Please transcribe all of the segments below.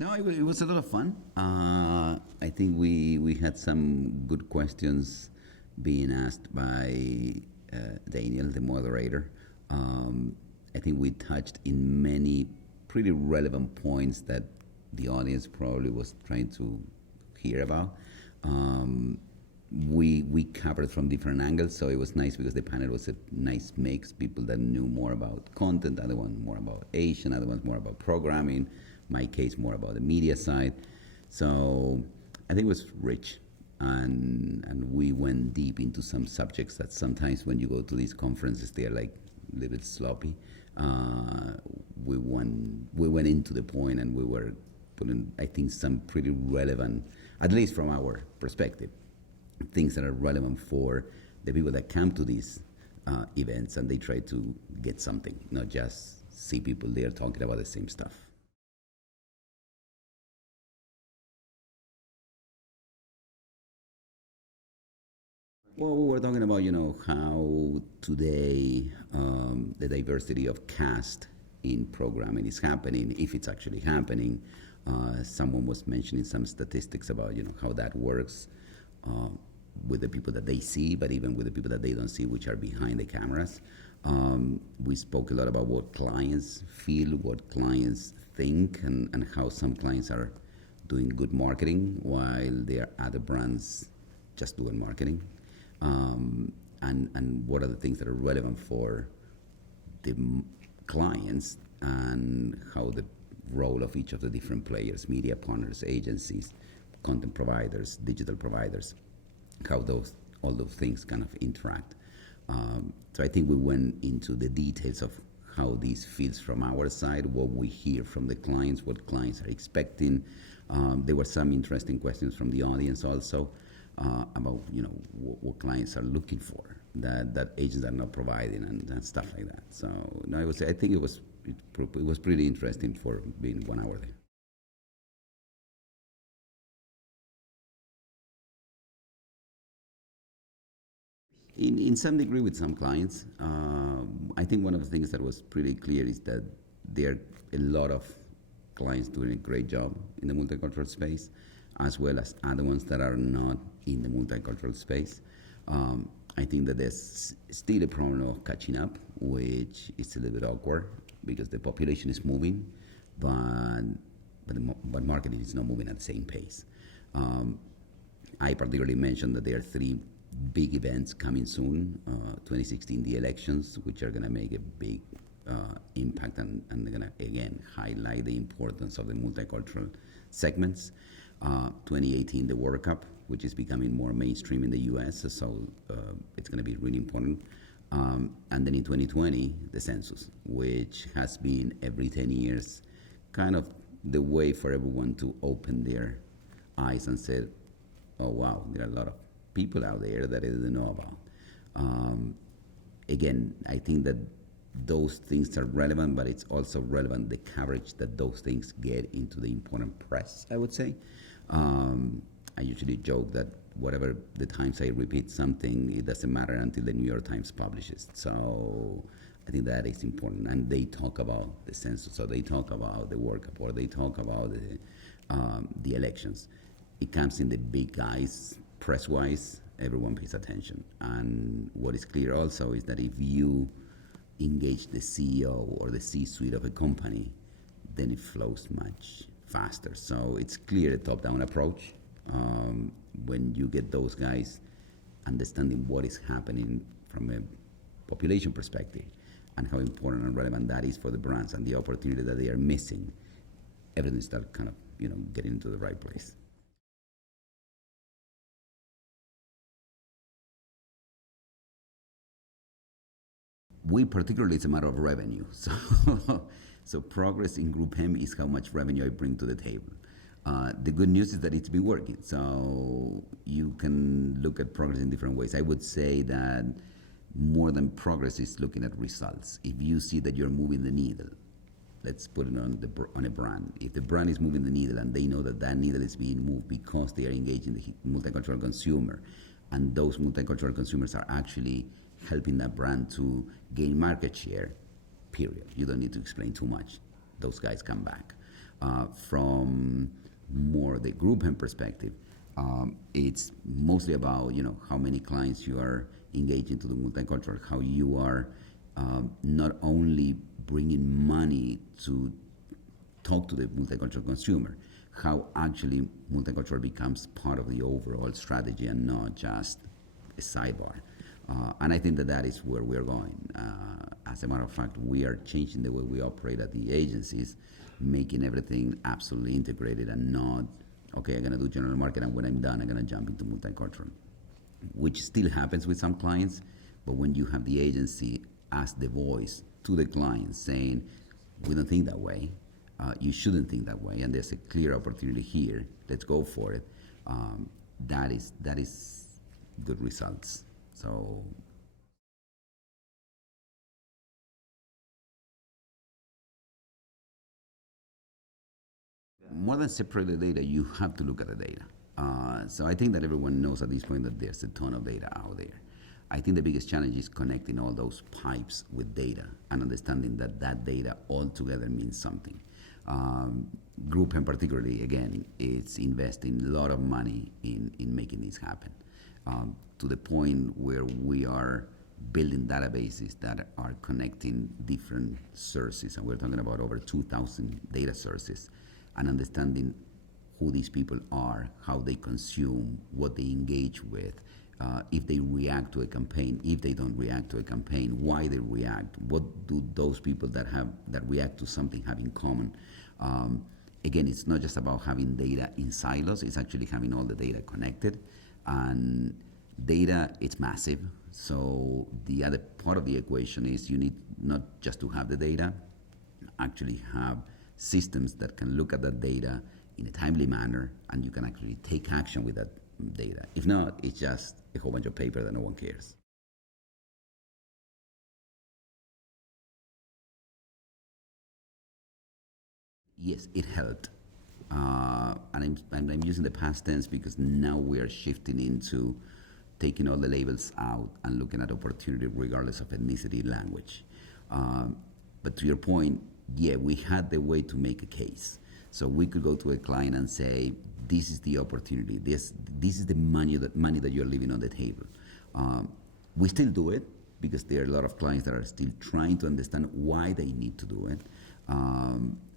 No, it was a lot of fun. I think we had some good questions being asked by Daniel, the moderator. I think we touched in many pretty relevant points that the audience probably was trying to hear about. We covered from different angles, so it was nice because the panel was a nice mix. People that knew more about content, other ones more about Asian, other ones more about programming. My case more about the media side. So I think it was rich, and we went deep into some subjects that sometimes when you go to these conferences they are like a little bit sloppy. We went into the point, and we were putting, I think, some pretty relevant, at least from our perspective, things that are relevant for the people that come to these events, and they try to get something, not just see people there talking about the same stuff. Well, we were talking about, how today the diversity of caste in programming is happening, if it's actually happening. Someone was mentioning some statistics about, how that works with the people that they see, but even with the people that they don't see, which are behind the cameras. We spoke a lot about what clients feel, what clients think, and how some clients are doing good marketing while there are other brands just doing marketing. And what are the things that are relevant for the clients, and how the role of each of the different players, media partners, agencies, content providers, digital providers, how all those things kind of interact. So I think we went into the details of how this feels from our side, what we hear from the clients, what clients are expecting. There were some interesting questions from the audience also. About what clients are looking for that agents are not providing, and stuff like that. So no, I would say I think it was pretty interesting for being 1 hour there. In some degree with some clients, I think one of the things that was pretty clear is that there are a lot of clients doing a great job in the multicultural space, as well as other ones that are not in the multicultural space. I think that there's still a problem of catching up, which is a little bit awkward because the population is moving, but marketing is not moving at the same pace. I particularly mentioned that there are three big events coming soon. 2016, the elections, which are going to make a big impact, and they're going to, again, highlight the importance of the multicultural segments. 2018, the World Cup, which is becoming more mainstream in the US, so it's going to be really important. And then in 2020, the census, which has been every 10 years kind of the way for everyone to open their eyes and say, oh, wow, there are a lot of people out there that I didn't know about. Again, I think that those things are relevant, but it's also relevant the coverage that those things get into the important press, I would say. I usually joke that whatever the times I repeat something, it doesn't matter until the New York Times publishes. So I think that is important. And they talk about the census, so they talk about the World Cup, or they talk about the elections. It comes in the big guys, press-wise, everyone pays attention. And what is clear also is that if you engage the CEO or the C-suite of a company, then it flows much faster. So it's clear a top-down approach. When you get those guys understanding what is happening from a population perspective and how important and relevant that is for the brands and the opportunity that they are missing, everything starts kind of getting into the right place. We particularly, it's a matter of revenue. So, so progress in GroupM is how much revenue I bring to the table. The good news is that it's been working. So you can look at progress in different ways. I would say that more than progress is looking at results. If you see that you're moving the needle, let's put it on a brand. If the brand is moving the needle and they know that that needle is being moved because they are engaging the multicultural consumer, and those multicultural consumers are actually helping that brand to gain market share, period. You don't need to explain too much. Those guys come back. From more the GroupM perspective, it's mostly about how many clients you are engaging to the multicultural, how you are not only bringing money to talk to the multicultural consumer, how actually multicultural becomes part of the overall strategy and not just a sidebar. And I think that is where we're going. As a matter of fact, we are changing the way we operate at the agencies, making everything absolutely integrated and not, okay, I'm going to do general market, and when I'm done, I'm going to jump into multicultural, which still happens with some clients. But when you have the agency as the voice to the client saying, we don't think that way, you shouldn't think that way, and there's a clear opportunity here, let's go for it, that is good results. So more than separate the data, you have to look at the data. So I think that everyone knows at this point that there's a ton of data out there. I think the biggest challenge is connecting all those pipes with data and understanding that that data all together means something. GroupM particularly, again, it's investing a lot of money in making this happen, to the point where we are building databases that are connecting different sources, and we're talking about over 2,000 data sources, and understanding who these people are, how they consume, what they engage with, if they react to a campaign, if they don't react to a campaign, why they react, what do those people that react to something have in common. Again, it's not just about having data in silos, it's actually having all the data connected. And data, it's massive. So the other part of the equation is you need not just to have the data, actually have systems that can look at that data in a timely manner, and you can actually take action with that data. If not, it's just a whole bunch of paper that no one cares. Yes, it helped. And I'm using the past tense because now we are shifting into taking all the labels out and looking at opportunity regardless of ethnicity, language. But to your point, yeah, we had the way to make a case. So we could go to a client and say, this is the opportunity, this is the money that you're leaving on the table. We still do it because there are a lot of clients that are still trying to understand why they need to do it.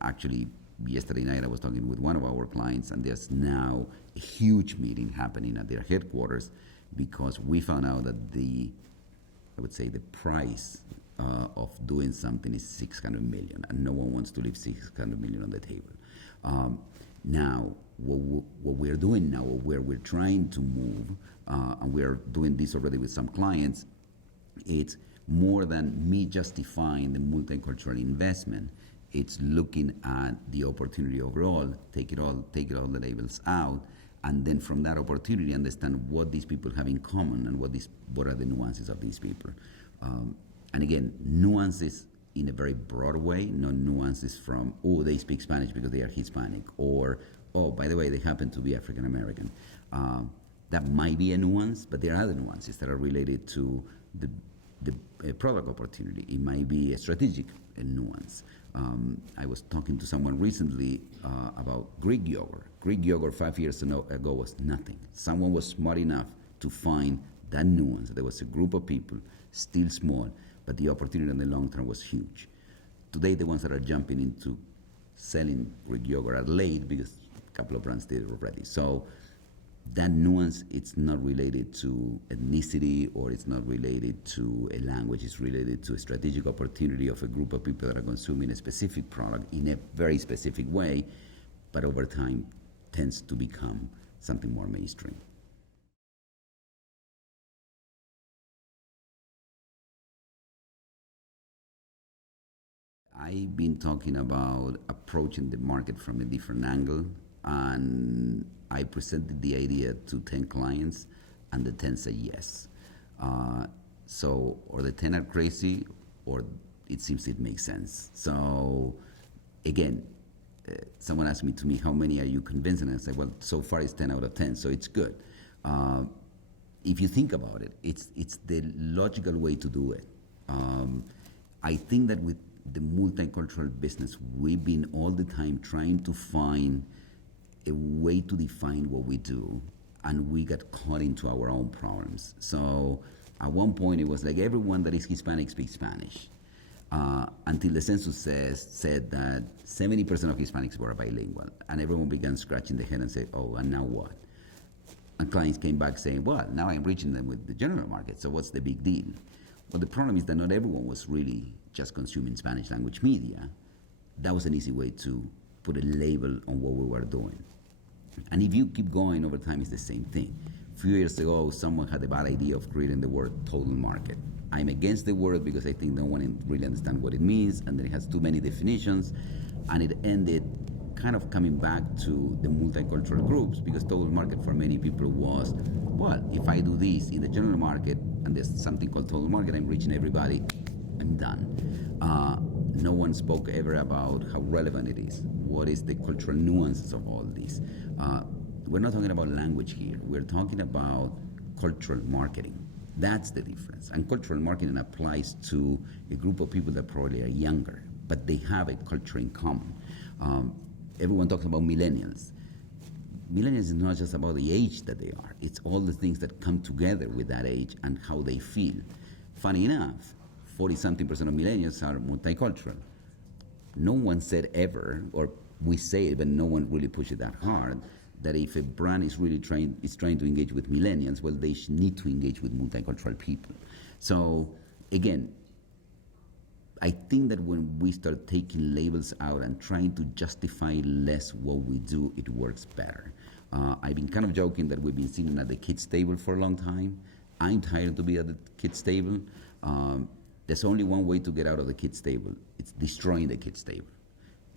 Actually, yesterday night I was talking with one of our clients, and there's now a huge meeting happening at their headquarters because we found out that I would say the price of doing something is 600 million, and no one wants to leave 600 million on the table. Now, what we're doing now, where we're trying to move, and we're doing this already with some clients, it's more than me justifying the multicultural investment. It's looking at the opportunity overall, take it all the labels out, and then from that opportunity understand what these people have in common and what are the nuances of these people. And again, nuances in a very broad way, not nuances from, oh, they speak Spanish because they are Hispanic, or, oh, by the way, they happen to be African American. That might be a nuance, but there are other nuances that are related to the product opportunity. It might be a strategic nuance. I was talking to someone recently about Greek yogurt. Greek yogurt 5 years ago was nothing. Someone was smart enough to find that nuance. There was a group of people, still small, but the opportunity in the long term was huge. Today, the ones that are jumping into selling Greek yogurt are late because a couple of brands did it already. So that nuance, it's not related to ethnicity or it's not related to a language. It's related to a strategic opportunity of a group of people that are consuming a specific product in a very specific way, but over time tends to become something more mainstream. I've been talking about approaching the market from a different angle, and I presented the idea to 10 clients, and the 10 said yes. So, or the 10 are crazy, or it seems it makes sense. So, again, someone asked me to me, how many are you convincing? And I said, well, so far it's 10 out of 10, so it's good. If you think about it, it's the logical way to do it. I think that the multicultural business, we've been all the time trying to find a way to define what we do, and we got caught into our own problems. So at one point, it was like everyone that is Hispanic speaks Spanish, until the census said that 70% of Hispanics were bilingual, and everyone began scratching their head and said, "Oh, and now what?" And clients came back saying, "Well, now I'm reaching them with the general market, so what's the big deal?" Well, the problem is that not everyone was really just consuming Spanish language media. That was an easy way to put a label on what we were doing. And if you keep going over time, it's the same thing. A few years ago, someone had a bad idea of creating the word total market. I'm against the word because I think no one really understands what it means, and then it has too many definitions, and it ended kind of coming back to the multicultural groups, because total market for many people was, well, if I do this in the general market and there's something called total market, I'm reaching everybody, I'm done. No one spoke ever about how relevant it is. What is the cultural nuances of all this? We're not talking about language here. We're talking about cultural marketing. That's the difference. And cultural marketing applies to a group of people that probably are younger, but they have a culture in common. Everyone talks about millennials. Millennials is not just about the age that they are. It's all the things that come together with that age and how they feel. Funny enough, 40-something% of millennials are multicultural. No one said ever, or we say it, but no one really pushed it that hard, that if a brand is really trying to engage with millennials, well, they need to engage with multicultural people. So again, I think that when we start taking labels out and trying to justify less what we do, it works better. I've been kind of joking that we've been sitting at the kids' table for a long time. I'm tired to be at the kids' table. There's only one way to get out of the kids' table. It's destroying the kids' table.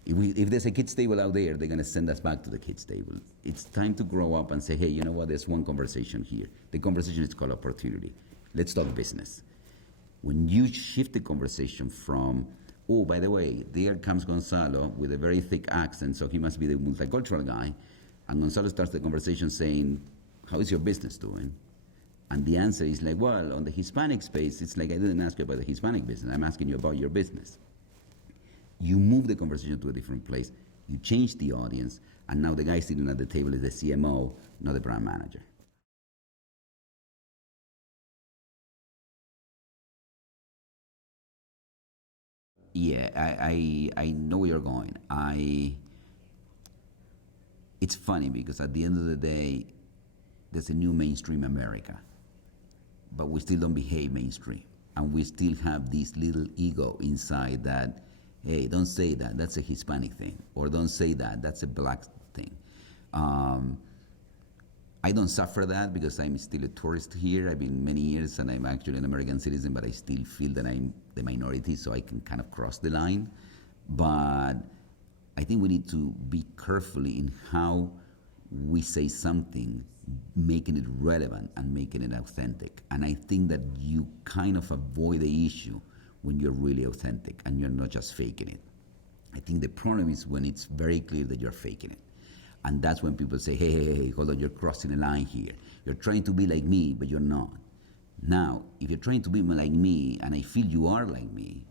If there's a kids' table out there, they're going to send us back to the kids' table. It's time to grow up and say, hey, you know what, there's one conversation here. The conversation is called opportunity. Let's talk business. When you shift the conversation from, oh, by the way, there comes Gonzalo with a very thick accent, so he must be the multicultural guy, and Gonzalo starts the conversation saying, how is your business doing? And the answer is like, well, on the Hispanic space, it's like, I didn't ask you about the Hispanic business, I'm asking you about your business. You move the conversation to a different place, you change the audience, and now the guy sitting at the table is the CMO, not the brand manager. Yeah, I know where you're going. It's funny because at the end of the day, there's a new mainstream America, but we still don't behave mainstream. And we still have this little ego inside that, hey, don't say that, that's a Hispanic thing. Or don't say that, that's a black thing. I don't suffer that because I'm still a tourist here. I've been many years and I'm actually an American citizen, but I still feel that I'm the minority, so I can kind of cross the line. But I think we need to be careful in how we say something, making it relevant and making it authentic. And I think that you kind of avoid the issue when you're really authentic and you're not just faking it. I think the problem is when it's very clear that you're faking it. And that's when people say, hey, hold on, you're crossing a line here. You're trying to be like me, but you're not. Now, if you're trying to be like me, and I feel you are like me,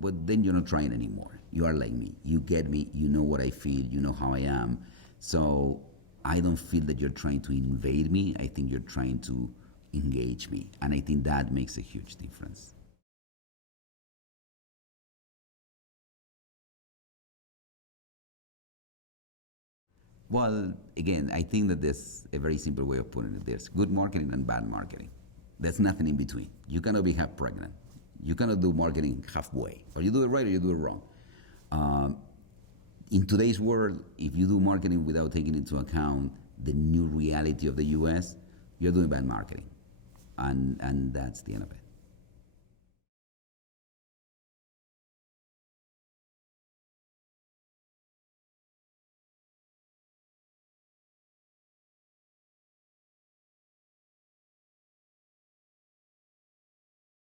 but then you're not trying anymore. You are like me. You get me. You know what I feel. You know how I am. So I don't feel that you're trying to invade me. I think you're trying to engage me. And I think that makes a huge difference. Well, again, I think that there's a very simple way of putting it. There's good marketing and bad marketing. There's nothing in between. You cannot be half pregnant. You cannot do marketing halfway. Or you do it right or you do it wrong. In today's world, if you do marketing without taking into account the new reality of the US, you're doing bad marketing. And that's the end of it.